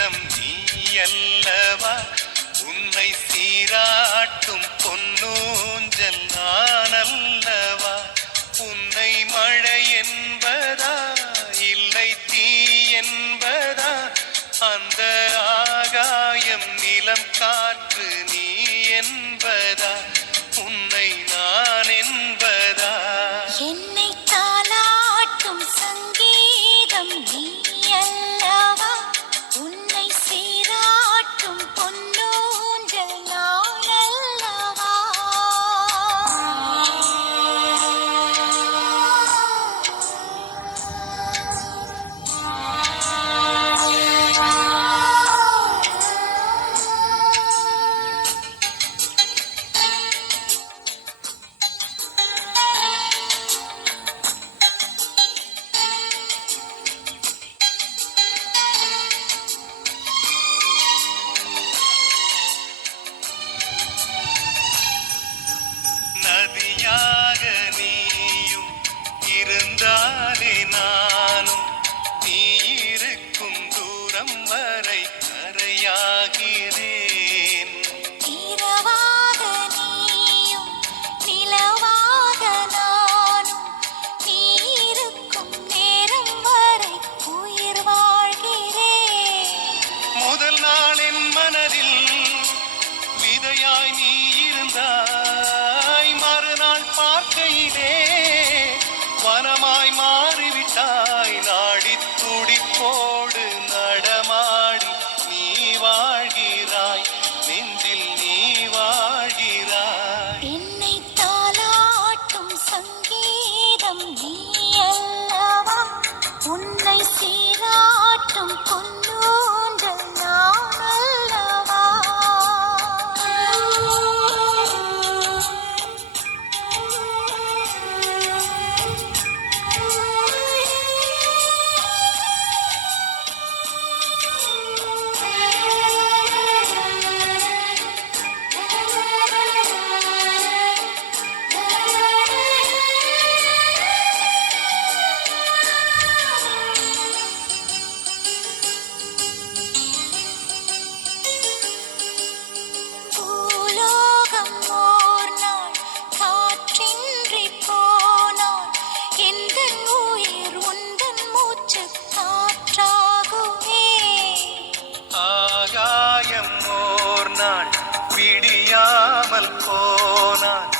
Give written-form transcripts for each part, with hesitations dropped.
சங்கீதம் நீ அல்லவா, உன்னை சீராட்டும் பொன்னூஞ்சல் நான் அல்லவா. உன்னை மழை என்பதா இல்லை தீ என்பதா, அந்த ஆகாயம் நிலம் காற்று நீ என்பதா, உன்னை நான் என்பதா. என்னை தாலாட்டும் சங்கீதம் நீ அல்லவா, உன்னை சீராட்டும் பொன்னூஞ்சல் நான் அல்லவா. நதியாக நீயும் இருந்தாலே நானும், நீ இருக்கும் தூரம் வரை கரையாகிறேன். இரவாக நீயும் நிலவாக நானும், நீ இருக்கும் நேரம் வரை உயிர் வாழ்கிறேன். முதல் நாள் என் மனதில் விதையாய் நீ இருந்தாய், மறுநாள் பார்க்கையிலே வனமாய் மாறிவிட்டாய். நாடி துடிப்போடு நடமாடி நீ வாழ்கிறாய், நெஞ்சில் நீ வாழ்கிறாய். என்னை தாலாட்டும் சங்கீதம் நீ அல்லவா, உன்னை சீராட்டும் பொன்னூஞ்சல் நான் அல்லவா. பூலோகம் ஓர் நாள் காற்றின்றி போனால், எந்தன் உயிர் உந்தன் மூச்சு காற்றாகுமே. ஆகாயம் ஓர் நாள் விடியாமல் போனான்,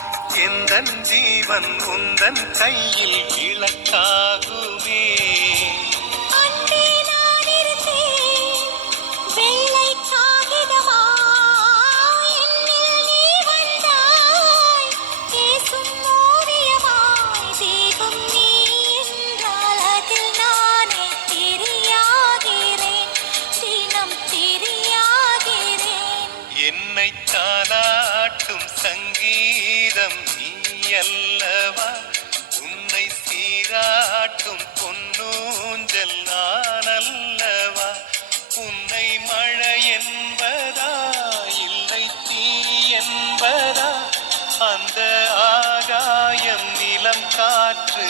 எந்தன் ஜீவன் உந்தன் கையில் விளக்காகுமே. அன்பே நான் இருந்தேன் வெள்ளை காகிதமாய், என்னில் நீ வந்தாய் பேசும் ஓவியமாய். தெய்வம் நீ என்றால் அதில் நானே தெரியாகிறேன், தினம் தெரியாகிறேன். என்னை தாலாட்டும் சங்கீதம் நீ அல்லவா, உன்னை சீராட்டும் பொன்னூஞ்சல் நான் அல்லவா. உன்னை மழை என்பதா இல்லை தீ என்பதா, அந்த ஆகாயம் நிலம் காற்று